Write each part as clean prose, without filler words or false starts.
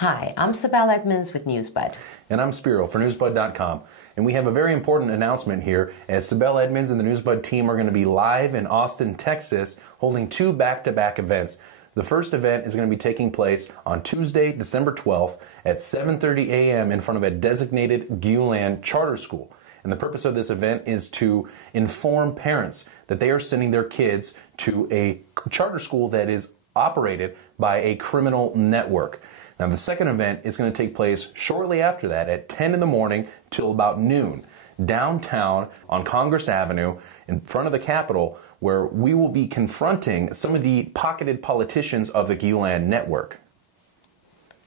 Hi, I'm Sibel Edmonds with Newsbud. And I'm Spiro for Newsbud.com. And we have a very important announcement here, as Sibel Edmonds and the Newsbud team are going to be live in Austin, Texas, holding two back-to-back events. The first event is going to be taking place on Tuesday, December 12th at 7:30 a.m. in front of a designated Gulen charter school. And the purpose of this event is to inform parents that they are sending their kids to a charter school that is operated by a criminal network. Now, the second event is going to take place shortly after that at 10 in the morning till about noon, downtown on Congress Avenue in front of the Capitol, where we will be confronting some of the pocketed politicians of the Gulen network.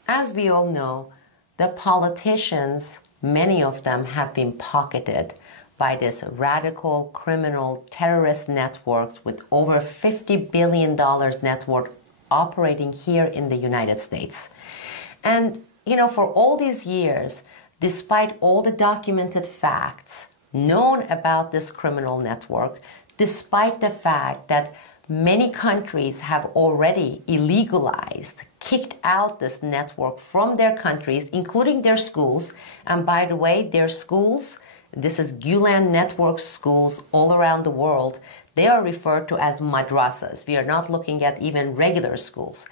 As we all know, the politicians, many of them have been pocketed by this radical criminal terrorist networks with over $50 billion net worth operating here in the United States. And, for all these years, despite all the documented facts known about this criminal network, despite the fact that many countries have already illegalized, kicked out this network from their countries, including their schools, and by the way, their schools, this is Gulen network schools all around the world, they are referred to as madrasas. We are not looking at even regular schools.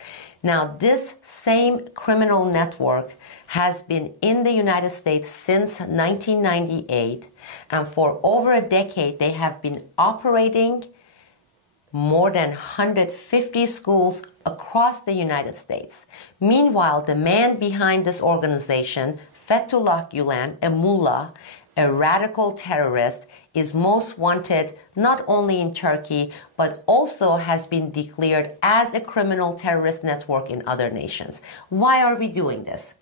Now, this same criminal network has been in the United States since 1998, and for over a decade, they have been operating more than 150 schools across the United States. Meanwhile, the man behind this organization, Fethullah Gulen, a mullah, a radical terrorist, is most wanted not only in Turkey, but also has been declared as a criminal terrorist network in other nations. Why are we doing this?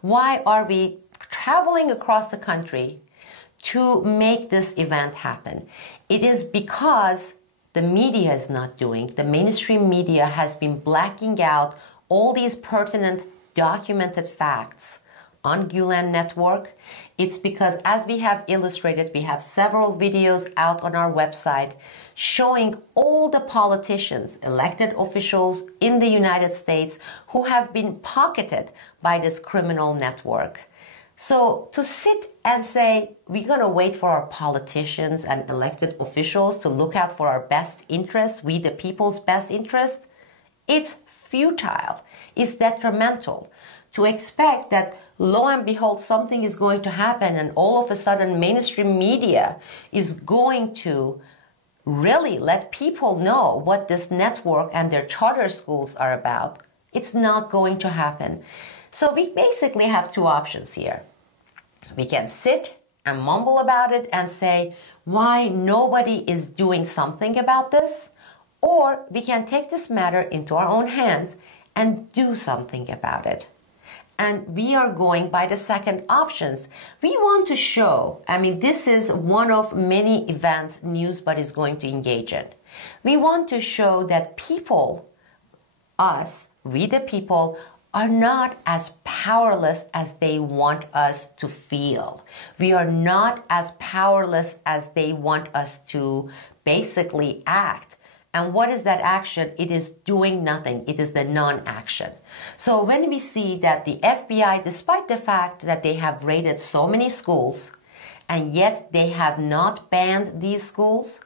Why are we traveling across the country to make this event happen? It is because the media is not doing, the mainstream media has been blacking out all these pertinent documented facts on Gulen network. It's because, as we have illustrated, we have several videos out on our website showing all the politicians, elected officials in the United States who have been pocketed by this criminal network. So to sit and say, we're going to wait for our politicians and elected officials to look out for our best interests, we the people's best interest, it's futile. It's detrimental to expect that lo and behold, something is going to happen and all of a sudden mainstream media is going to really let people know what this network and their charter schools are about. It's not going to happen. So we basically have two options here. We can sit and mumble about it and say why nobody is doing something about this, or we can take this matter into our own hands and do something about it. And we are going by the second options. We want to show, this is one of many events Newsbud is going to engage in. We want to show that people, us, we the people, are not as powerless as they want us to feel. We are not as powerless as they want us to basically act. And what is that action? It is doing nothing. It is the non-action. So when we see that the FBI, despite the fact that they have raided so many schools, and yet they have not banned these schools,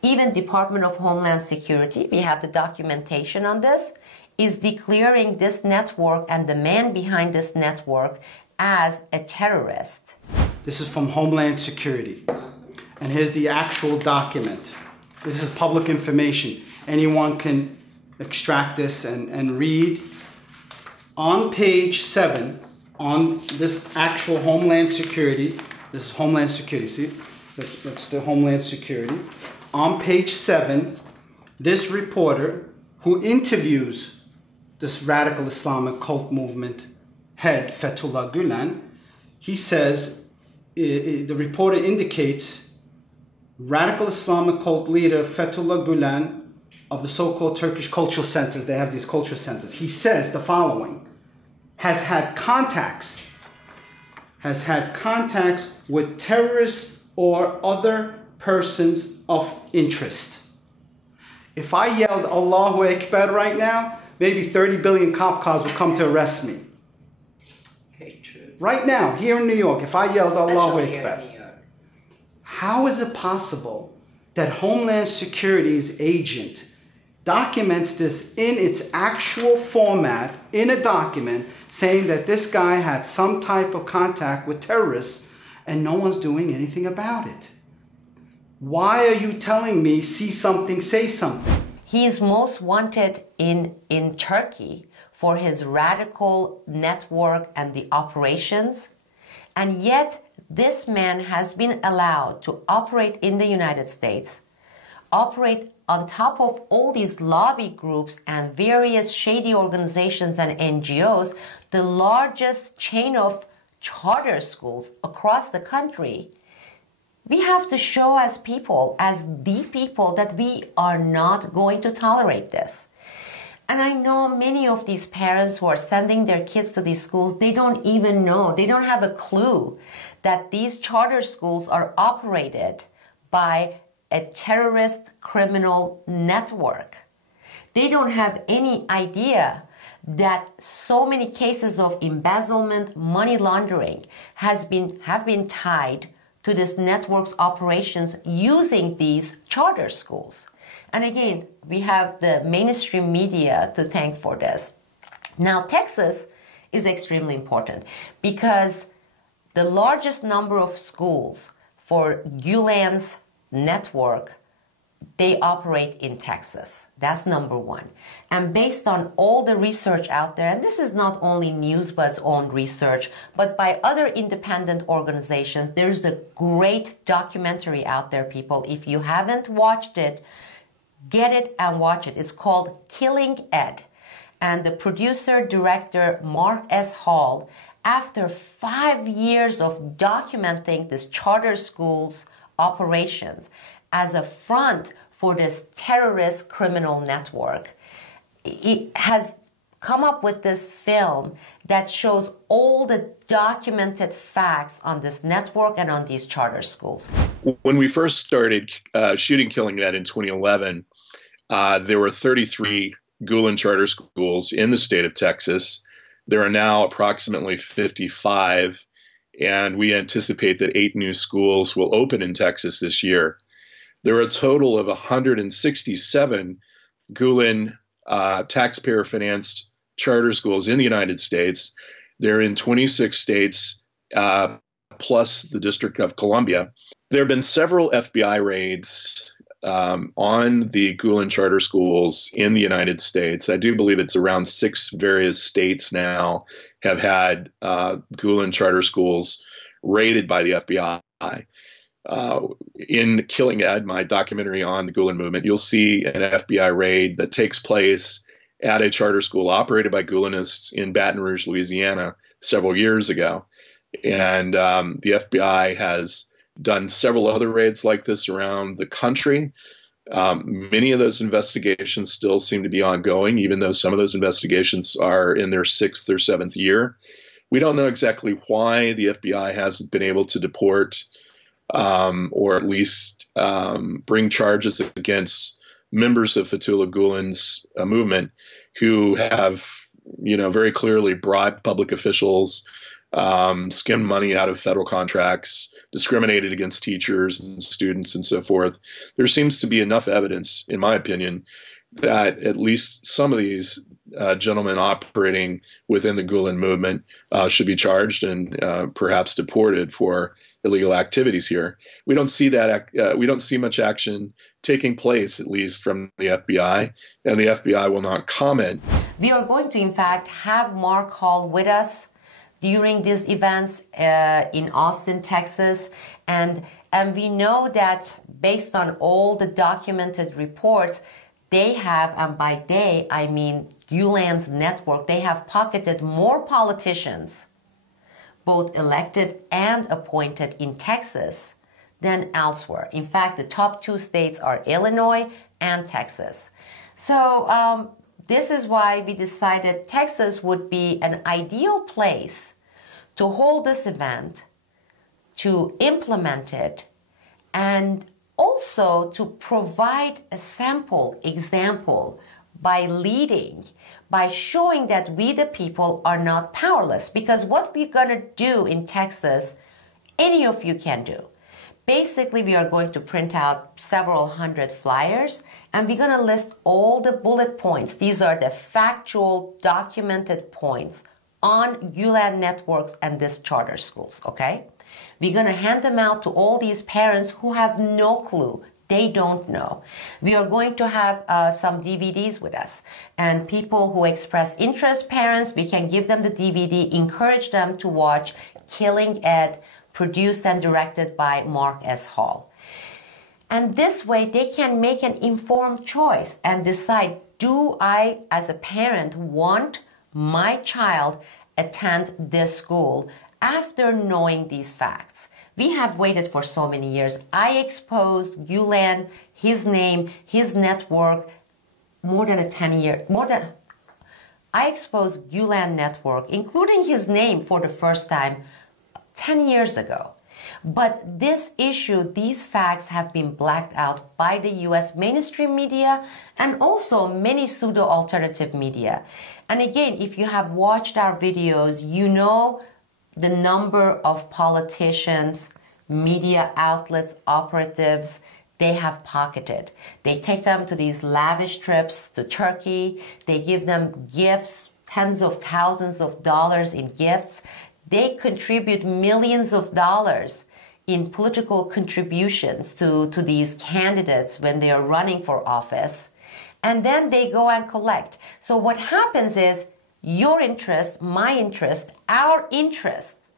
even Department of Homeland Security, we have the documentation on this, is declaring this network and the man behind this network as a terrorist. This is from Homeland Security. And here's the actual document. This is public information. Anyone can extract this and read. On page 7, on this actual Homeland Security, this is Homeland Security, see? That's the Homeland Security. On page 7, this reporter who interviews this radical Islamic cult movement head, Fethullah Gulen, he says, the reporter indicates radical Islamic cult leader Fethullah Gulen of the so-called Turkish cultural centers, they have these cultural centers, he says the following, has had contacts with terrorists or other persons of interest. If I yelled Allahu Akbar right now, maybe 30 billion cop cars would come to arrest me. right now, here in New York, if I yelled Allahu Especially here in Akbar, New York. how is it possible that Homeland Security's agent documents this in its actual format, in a document, saying that this guy had some type of contact with terrorists and no one's doing anything about it? Why are you telling me, see something, say something? He is most wanted in Turkey for his radical network and the operations, and yet this man has been allowed to operate in the United States, operate on top of all these lobby groups and various shady organizations and NGOs, the largest chain of charter schools across the country. We have to show as people, as the people, that we are not going to tolerate this. And I know many of these parents who are sending their kids to these schools, they don't even know, they don't have a clue that these charter schools are operated by a terrorist criminal network. They don't have any idea that so many cases of embezzlement, money laundering have been tied to this network's operations using these charter schools. And again, we have the mainstream media to thank for this. Now, Texas is extremely important because the largest number of schools for Gulen's network, they operate in Texas. That's number one. And based on all the research out there, and this is not only Newsbud's own research, but by other independent organizations, there's a great documentary out there, people. If you haven't watched it, get it and watch it. It's called Killing Ed. And the producer, director, Mark S. Hall, after 5 years of documenting this charter schools operations as a front for this terrorist criminal network, it has come up with this film that shows all the documented facts on this network and on these charter schools. When we first started shooting Killing Ed in 2011, there were 33 Gulen charter schools in the state of Texas. There are now approximately 55, and we anticipate that 8 new schools will open in Texas this year. There are a total of 167 Gulen taxpayer-financed charter schools in the United States. They're in 26 states, plus the District of Columbia. There have been several FBI raids on the Gulen charter schools in the United States. I do believe it's around 6 various states now have had Gulen charter schools raided by the FBI. In Killing Ed, my documentary on the Gulen movement, you'll see an FBI raid that takes place at a charter school operated by Gulenists in Baton Rouge, Louisiana, several years ago. And the FBI has done several other raids like this around the country. Many of those investigations still seem to be ongoing, even though some of those investigations are in their 6th or 7th year. We don't know exactly why the FBI hasn't been able to deport or at least bring charges against members of Fethullah Gulen's movement who have, very clearly bribed public officials, skimmed money out of federal contracts, discriminated against teachers and students and so forth. There seems to be enough evidence, in my opinion, that at least some of these gentlemen operating within the Gulen movement should be charged and perhaps deported for illegal activities here. We don't see that. We don't see much action taking place, at least from the FBI, and the FBI will not comment. We are going to, in fact, have Mark Hall with us during these events in Austin, Texas, and we know that based on all the documented reports, they have, and by they I mean Gulen's network, they have pocketed more politicians, both elected and appointed in Texas, than elsewhere. In fact, the top 2 states are Illinois and Texas. So this is why we decided Texas would be an ideal place to hold this event, to implement it, and also to provide a sample example by leading, by showing that we the people are not powerless. Because what we're going to do in Texas, any of you can do. Basically, we are going to print out several hundred flyers, and we're going to list all the bullet points. These are the factual, documented points on Gulen networks and these charter schools, okay? We're going to hand them out to all these parents who have no clue. They don't know. We are going to have some DVDs with us. And people who express interest, parents, we can give them the DVD, encourage them to watch Killing Ed, produced and directed by Mark S. Hall. And this way, they can make an informed choice and decide, do I, as a parent, want my child attend this school after knowing these facts? We have waited for so many years. I exposed Gulen, his name, his network, I exposed Gulen network, including his name for the first time, 10 years ago. But this issue, these facts have been blacked out by the US mainstream media and also many pseudo-alternative media. And again, if you have watched our videos, you know the number of politicians, media outlets, operatives, they have pocketed. They take them to these lavish trips to Turkey. They give them gifts, tens of thousands of dollars in gifts. They contribute millions of dollars in political contributions to these candidates when they are running for office. And then they go and collect. So what happens is your interest, my interest, our interest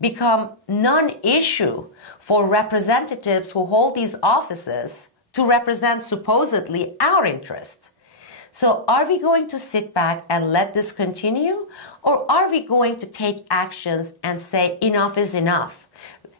become non-issue for representatives who hold these offices to represent supposedly our interests. So are we going to sit back and let this continue? Or are we going to take actions and say enough is enough?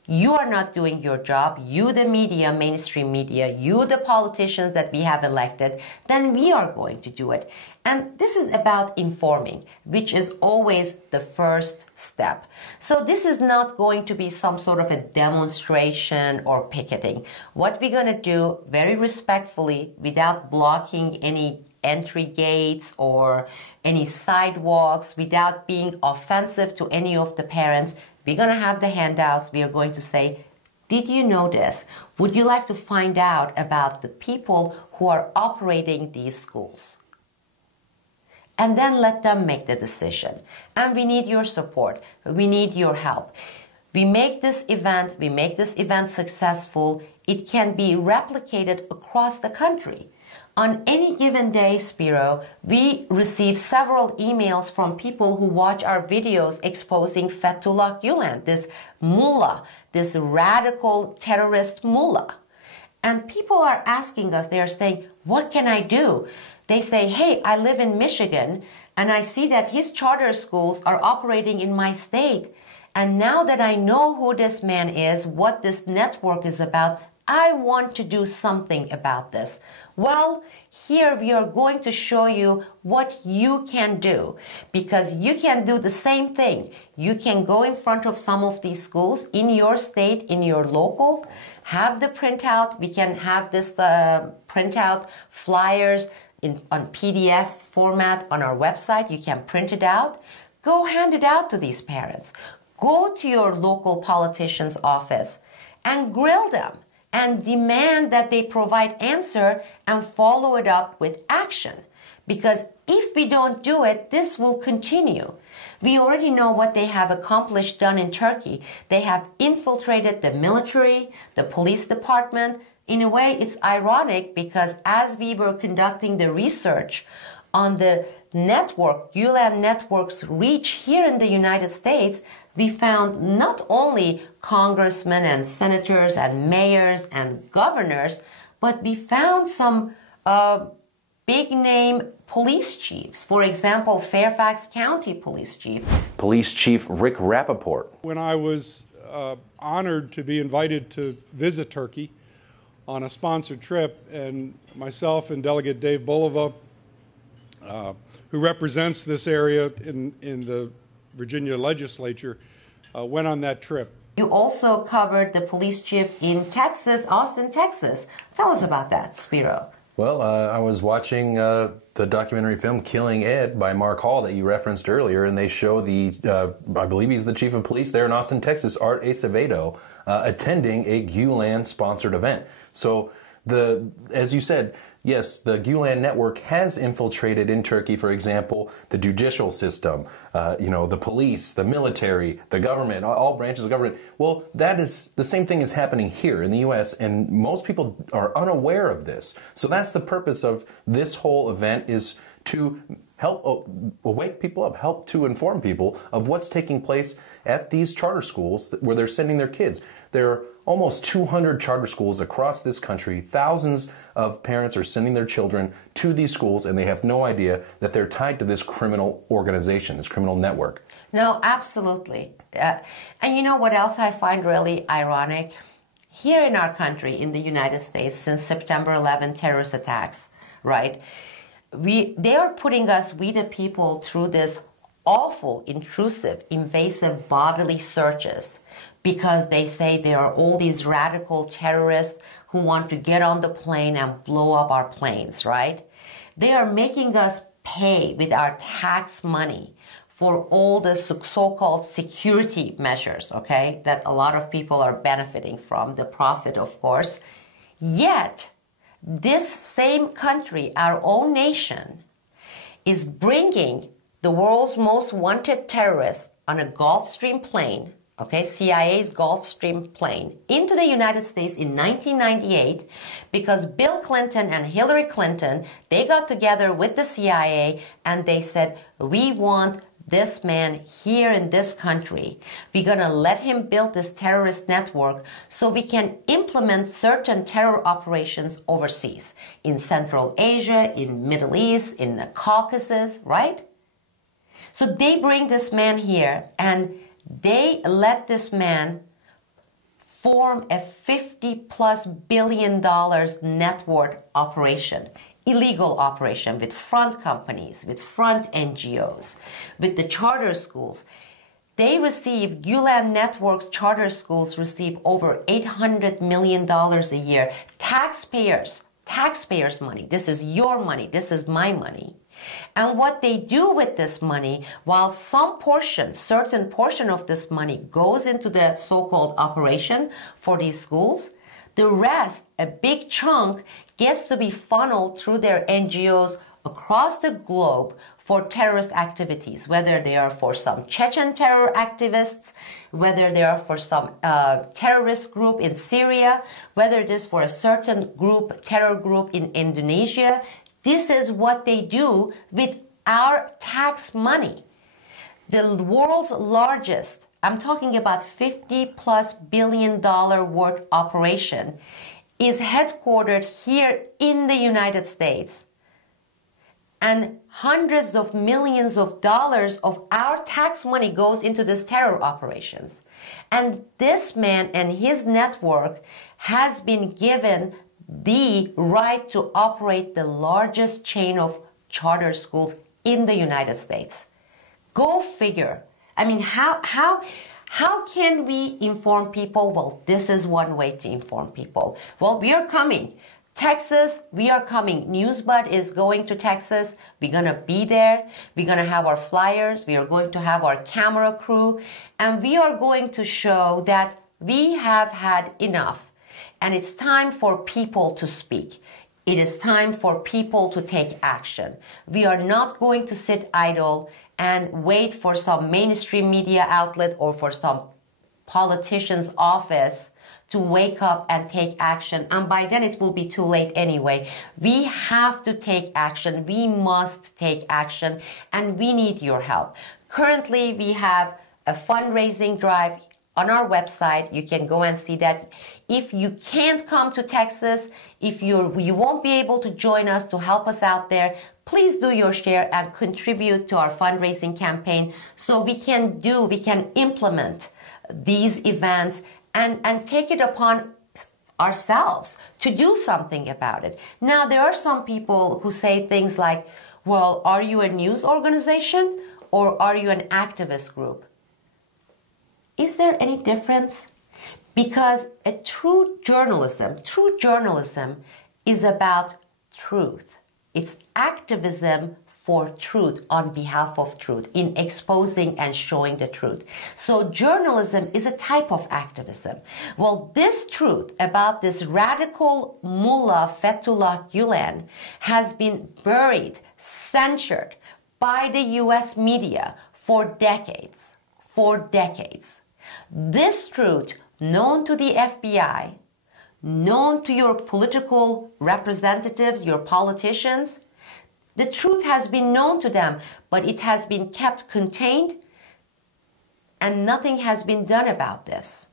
You are not doing your job. You, the media, mainstream media, you, the politicians that we have elected, then we are going to do it. And this is about informing, which is always the first step. So this is not going to be some sort of a demonstration or picketing. What we're going to do very respectfully, without blocking any entry gates or any sidewalks, without being offensive to any of the parents, we're going to have the handouts. We are going to say, did you know this? Would you like to find out about the people who are operating these schools? And then let them make the decision. And we need your support. We need your help. We make this event successful. It can be replicated across the country. On any given day, Spiro, we receive several emails from people who watch our videos exposing Fethullah Gulen, this mullah, this radical terrorist mullah. And people are asking us, they are saying, what can I do? They say, hey, I live in Michigan, and I see that his charter schools are operating in my state. And now that I know who this man is, what this network is about, I want to do something about this. Well, here we are going to show you what you can do, because you can do the same thing. You can go in front of some of these schools in your state, in your local, have the printout. We can have this printout flyers on PDF format on our website. You can print it out. Go hand it out to these parents. Go to your local politician's office and grill them and demand that they provide answer and follow it up with action. Because if we don't do it, this will continue. We already know what they have accomplished done in Turkey. They have infiltrated the military, the police department. In a way, it's ironic because as we were conducting the research on the network, Gulen network's reach here in the United States, we found not only congressmen and senators and mayors and governors, but we found some big-name police chiefs. For example, Fairfax County Police Chief. Police Chief Rick Rappaport. When I was honored to be invited to visit Turkey on a sponsored trip, and myself and Delegate Dave Bulova, who represents this area in the Virginia legislature, went on that trip. You also covered the police chief in Texas, Austin, Texas. Tell us about that, Spiro. Well, I was watching the documentary film Killing Ed by Mark Hall that you referenced earlier, and they show I believe he's the chief of police there in Austin, Texas, Art Acevedo, attending a Gulen-sponsored event. So, as you said, yes, the Gulen network has infiltrated in Turkey, for example, the judicial system, the police, the military, the government, all branches of government. Well, that is the same thing is happening here in the U.S., and most people are unaware of this. So that's the purpose of this whole event, is to help wake people up, help to inform people of what's taking place at these charter schools where they're sending their kids. There are almost 200 charter schools across this country. Thousands of parents are sending their children to these schools, and they have no idea that they're tied to this criminal organization, this criminal network. No, absolutely. And you know what else I find really ironic? Here in our country, in the United States, since September 11 terrorist attacks, right? They are putting us, we the people, through this awful, intrusive, invasive bodily searches because they say there are all these radical terrorists who want to get on the plane and blow up our planes, right? They are making us pay with our tax money for all the so-called security measures, okay, that a lot of people are benefiting from, the profit, of course. Yet, this same country, our own nation, is bringing the world's most wanted terrorists on a Gulfstream plane, okay, CIA's Gulfstream plane, into the United States in 1998 because Bill Clinton and Hillary Clinton, they got together with the CIA and they said, we want this man here in this country. We're going to let him build this terrorist network so we can implement certain terror operations overseas, in Central Asia, in Middle East, in the Caucasus, right? So they bring this man here and they let this man form a $50+ billion net worth operation, illegal operation with front companies, with front NGOs, with the charter schools. They receive, Gulen Network's charter schools receive over $800 million a year. Taxpayers money. This is your money. This is my money. And what they do with this money, while some portion, certain portion of this money goes into the so-called operation for these schools, the rest, a big chunk, gets to be funneled through their NGOs across the globe for terrorist activities, whether they are for some Chechen terror activists, whether they are for some terrorist group in Syria, whether it is for a certain group, terror group in Indonesia. This is what they do with our tax money. The world's largest, I'm talking about $50+ billion worth operation, is headquartered here in the United States. And hundreds of millions of dollars of our tax money goes into these terror operations. And this man and his network has been given the right to operate the largest chain of charter schools in the United States. Go figure. I mean, how can we inform people? Well, this is one way to inform people. Well, we are coming. Texas, we are coming. Newsbud is going to Texas. We're going to be there. We're going to have our flyers. We are going to have our camera crew. And we are going to show that we have had enough. And it's time for people to speak. It is time for people to take action. We are not going to sit idle and wait for some mainstream media outlet or for some politician's office to wake up and take action. And by then it will be too late anyway. We have to take action. We must take action. And we need your help. Currently, we have a fundraising drive on our website. You can go and see that. If you can't come to Texas, if you won't be able to join us to help us out there, please do your share and contribute to our fundraising campaign so we can implement these events and take it upon ourselves to do something about it. Now, there are some people who say things like, well, are you a news organization or are you an activist group? Is there any difference? Because a true journalism is about truth. It's activism for truth, on behalf of truth, in exposing and showing the truth. So journalism is a type of activism. Well, this truth about this radical mullah Fethullah Gulen has been buried, censored by the US media for decades. For decades. This truth, known to the FBI, known to your political representatives, your politicians, the truth has been known to them, but it has been kept contained and nothing has been done about this.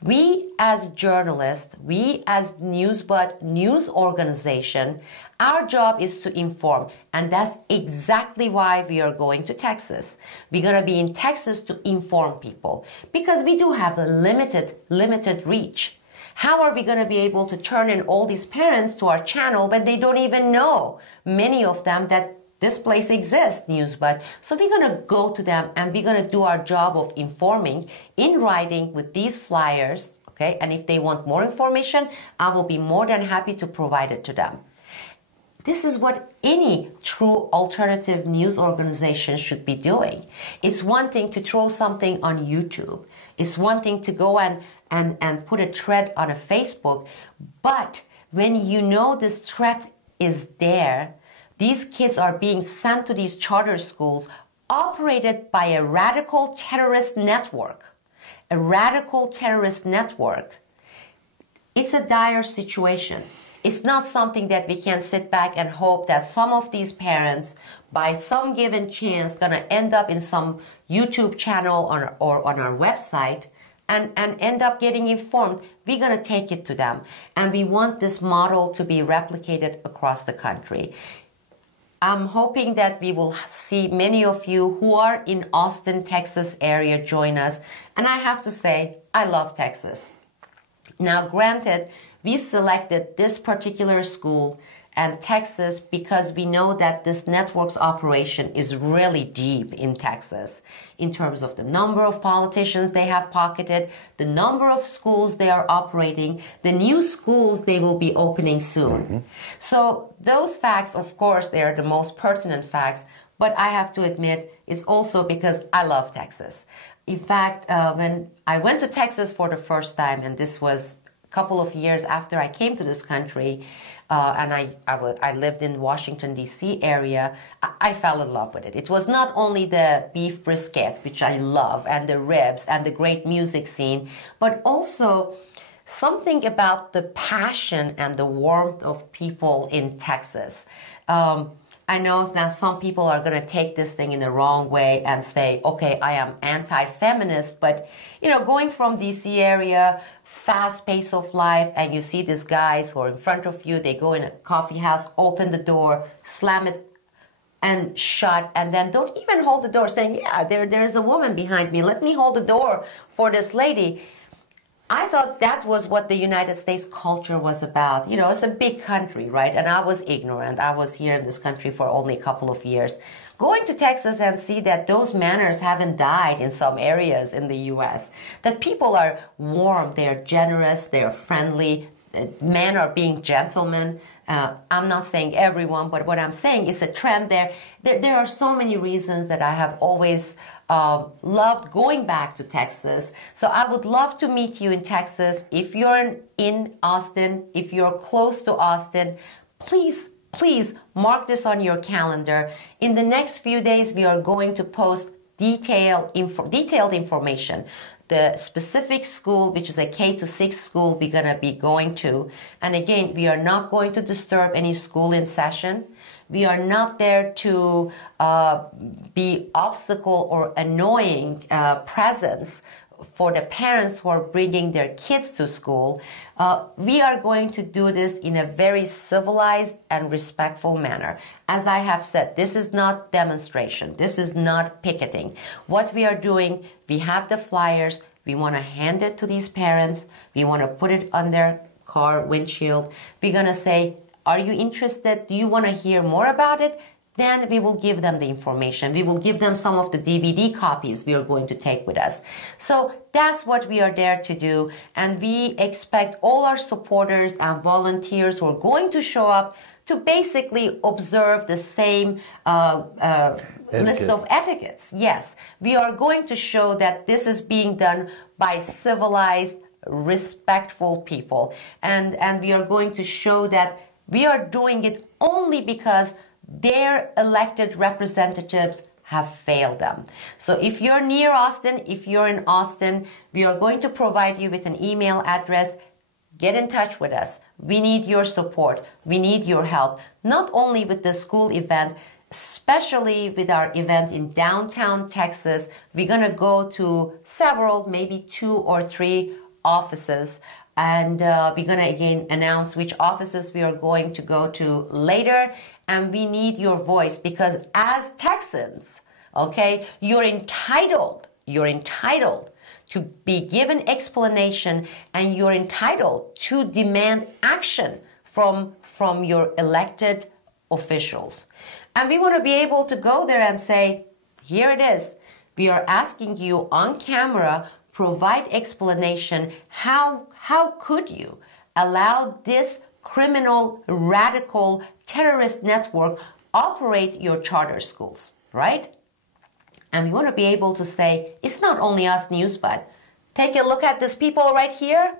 We as journalists, we as Newsbud news organization, our job is to inform, and that's exactly why we are going to Texas. We're going to be in Texas to inform people because we do have a limited reach. How are we going to be able to turn in all these parents to our channel when they don't even know, many of them, that this place exists, Newsbud? So we're going to go to them and we're going to do our job of informing in writing with these flyers, okay? And if they want more information, I will be more than happy to provide it to them. This is what any true alternative news organization should be doing. It's one thing to throw something on YouTube. It's one thing to go and put a thread on a Facebook. But when you know this threat is there, these kids are being sent to these charter schools operated by a radical terrorist network. A radical terrorist network. It's a dire situation. It's not something that we can sit back and hope that some of these parents, by some given chance, gonna end up in some YouTube channel or on our website and end up getting informed. We're gonna take it to them. And we want this model to be replicated across the country. I'm hoping that we will see many of you who are in Austin, Texas area join us. And I have to say, I love Texas. Now, granted, we selected this particular school and Texas because we know that this network's operation is really deep in Texas in terms of the number of politicians they have pocketed, the number of schools they are operating, the new schools they will be opening soon. Mm-hmm. So those facts, of course, they are the most pertinent facts, but I have to admit it's also because I love Texas. In fact, when I went to Texas for the first time, and this was a couple of years after I came to this country, and I lived in Washington, D.C. area, I fell in love with it. It was not only the beef brisket, which I love, and the ribs, and the great music scene, but also something about the passion and the warmth of people in Texas. I know now some people are going to take this thing in the wrong way and say, okay, I am anti-feminist, but, you know, going from D.C. area, fast pace of life, and you see these guys who are in front of you, they go in a coffee house, open the door, slam it and shut, and then don't even hold the door, saying, yeah, there's a woman behind me, let me hold the door for this lady. I thought that was what the United States culture was about. You know, it's a big country, right? And I was ignorant. I was here in this country for only a couple of years. Going to Texas and see that those manners haven't died in some areas in the U.S., that people are warm, they're generous, they're friendly, men are being gentlemen. I'm not saying everyone, but what I'm saying is a trend there. There are so many reasons that I have always loved going back to Texas. So I would love to meet you in Texas. If you're in Austin, if you're close to Austin, please mark this on your calendar. In the next few days, we are going to post detailed information. The specific school, which is a K-6 school, we're going to be going to. And again, we are not going to disturb any school in session. We are not there to be obstacle or annoying presence for the parents who are bringing their kids to school. We are going to do this in a very civilized and respectful manner. As I have said, this is not demonstration. This is not picketing. What we are doing, we have the flyers. We want to hand it to these parents. We want to put it on their car windshield. We're going to say, are you interested? Do you want to hear more about it? then we will give them the information. We will give them some of the DVD copies we are going to take with us. So that's what we are there to do. And we expect all our supporters and volunteers who are going to show up to basically observe the same list of etiquettes. Yes, we are going to show that this is being done by civilized, respectful people. And we are going to show that we are doing it only because their elected representatives have failed them. So if you're near Austin, if you're in Austin, we are going to provide you with an email address. Get in touch with us. We need your support. We need your help, not only with the school event, especially with our event in downtown Texas. We're going to go to several, maybe 2 or 3 offices. And we're going to again announce which offices we are going to go to later. And we need your voice because as Texans, okay, you're entitled to be given explanation, and you're entitled to demand action from your elected officials. And we want to be able to go there and say, here it is. We are asking you on camera, provide explanation. How could you allow this criminal, radical, terrorist network operate your charter schools, right? And we want to be able to say, it's not only us, Newsbud. Take a look at these people right here.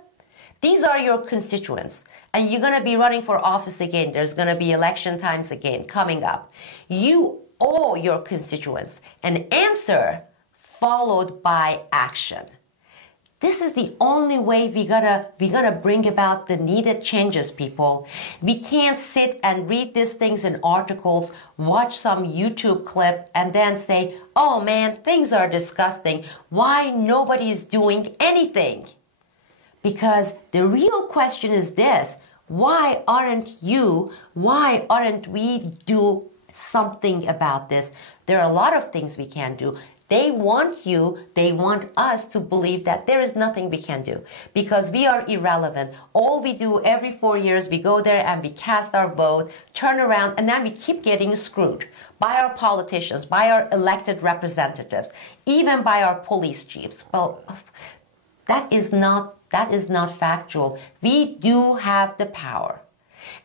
These are your constituents. And you're going to be running for office again. There's going to be election times again coming up. You owe your constituents an answer followed by action. This is the only way we gotta bring about the needed changes, people. We can't sit and read these things in articles, watch some YouTube clip, and then say, oh man, things are disgusting. Why nobody is doing anything? Because the real question is this: why aren't we do something about this? There are a lot of things we can do. They want us to believe that there is nothing we can do because we are irrelevant. All we do every 4 years, we go there and we cast our vote, turn around, and then we keep getting screwed by our politicians, by our elected representatives, even by our police chiefs. Well, that is not factual. We do have the power,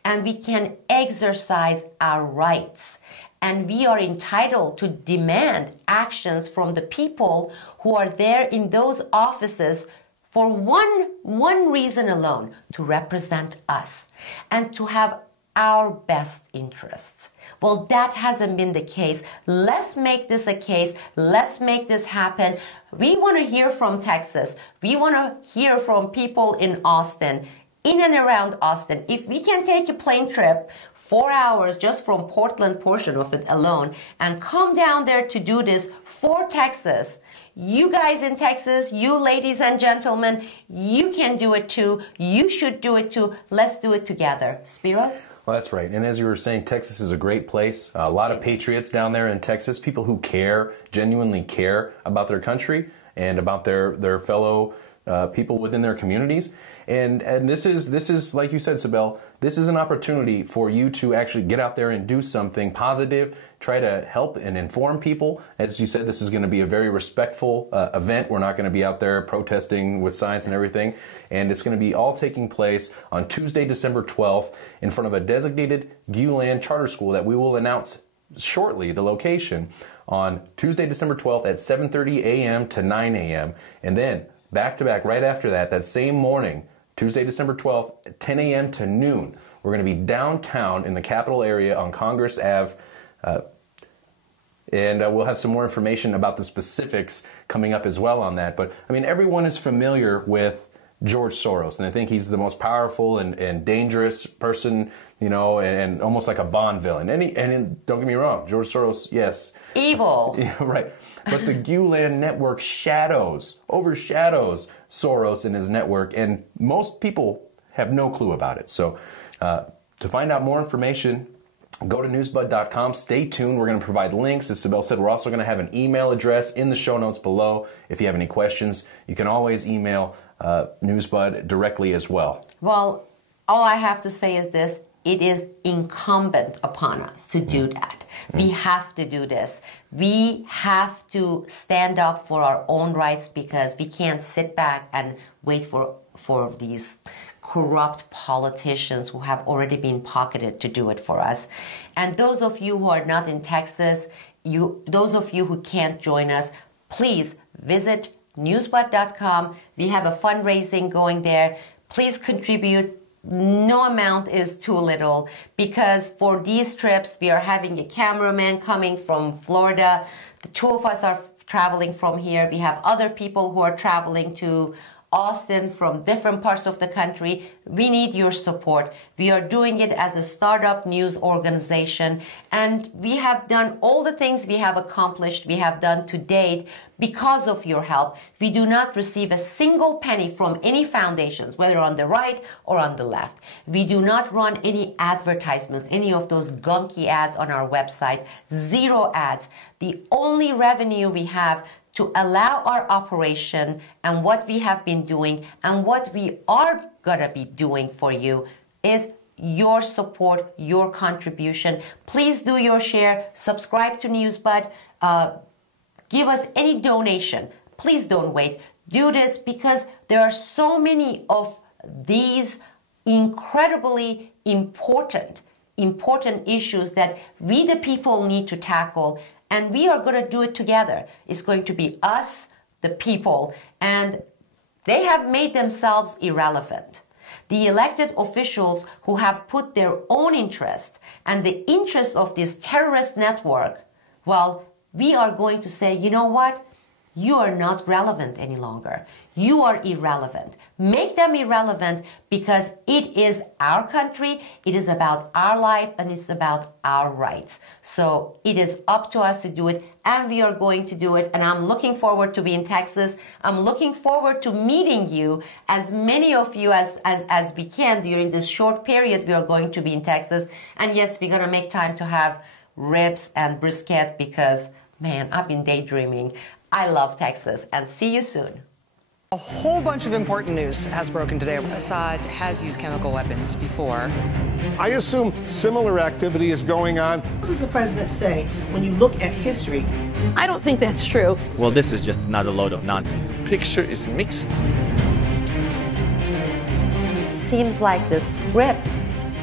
and we can exercise our rights. And we are entitled to demand actions from the people who are there in those offices for one reason alone: to represent us and to have our best interests. Well, that hasn't been the case. Let's make this a case. Let's make this happen. We want to hear from Texas. We want to hear from people in Austin, in and around Austin. If we can take a plane trip 4 hours just from Portland portion of it alone and come down there to do this for Texas, you guys in Texas, you ladies and gentlemen, you can do it too. You should do it too. Let's do it together. Spiro? Well, that's right. And as you were saying, Texas is a great place. A lot of patriots down there in Texas, people who care, genuinely care about their country and about their fellow people within their communities. And this is like you said, Sibel, this is an opportunity for you to actually get out there and do something positive, try to help and inform people. As you said, this is going to be a very respectful event. We're not going to be out there protesting with signs and everything. And it's going to be all taking place on Tuesday, December 12th in front of a designated Gulen charter school that we will announce shortly, the location, on Tuesday, December 12th at 7:30 a.m. to 9 a.m. And then back to back right after that same morning, Tuesday, December 12th, at 10 a.m. to noon. We're going to be downtown in the Capitol area on Congress Ave. And we'll have some more information about the specifics coming up as well on that. But, I mean, everyone is familiar with George Soros, and I think he's the most powerful and dangerous person, you know, and almost like a Bond villain. And don't get me wrong, George Soros, yes. Evil. Yeah, right. But the Gulen network overshadows Soros and his network, and most people have no clue about it. So to find out more information, go to newsbud.com. Stay tuned. We're going to provide links. As Sibel said, we're also going to have an email address in the show notes below. If you have any questions, you can always email Newsbud directly as well. Well, all I have to say is this: it is incumbent upon us to do that. We have to do this. We have to stand up for our own rights, because we can't sit back and wait for these corrupt politicians who have already been pocketed to do it for us. And those of you who are not in Texas, those of you who can't join us, please visit newsbud.com. We have a fundraising going there. Please contribute. No amount is too little, because for these trips, we are having a cameraman coming from Florida. The two of us are traveling from here. We have other people who are traveling to Austin from different parts of the country. We need your support. We are doing it as a startup news organization, and we have done all the things we have accomplished, we have done to date because of your help. We do not receive a single penny from any foundations, whether on the right or on the left. We do not run any advertisements, any of those gunky ads on our website. Zero ads. The only revenue we have to allow our operation and what we have been doing and what we are gonna be doing for you is your support, your contribution. Please do your share, subscribe to Newsbud, give us any donation. Please don't wait. Do this, because there are so many of these incredibly important issues that we the people need to tackle. And we are going to do it together. It's going to be us, the people, and they have made themselves irrelevant. The elected officials who have put their own interest and the interest of this terrorist network, well, we are going to say, you know what? You are not relevant any longer. You are irrelevant. Make them irrelevant, because it is our country, it is about our life, and it's about our rights. So it is up to us to do it, and we are going to do it. And I'm looking forward to be in Texas. I'm looking forward to meeting you, as many of you as we can during this short period we are going to be in Texas. And yes, we're going to make time to have ribs and brisket, because, man, I've been daydreaming. I love Texas, and see you soon. A whole bunch of important news has broken today. Assad has used chemical weapons before. I assume similar activity is going on. What does the president say when you look at history? I don't think that's true. Well, this is just another load of nonsense. Picture is mixed. It seems like the script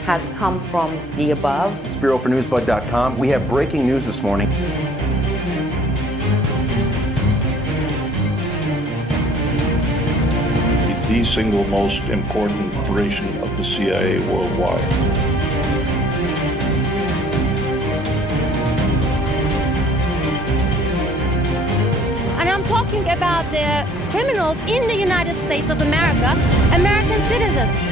has come from the above. It's Bureau for Newsbud.com. We have breaking news this morning. The single most important operation of the CIA worldwide. And I'm talking about the criminals in the United States of America, American citizens.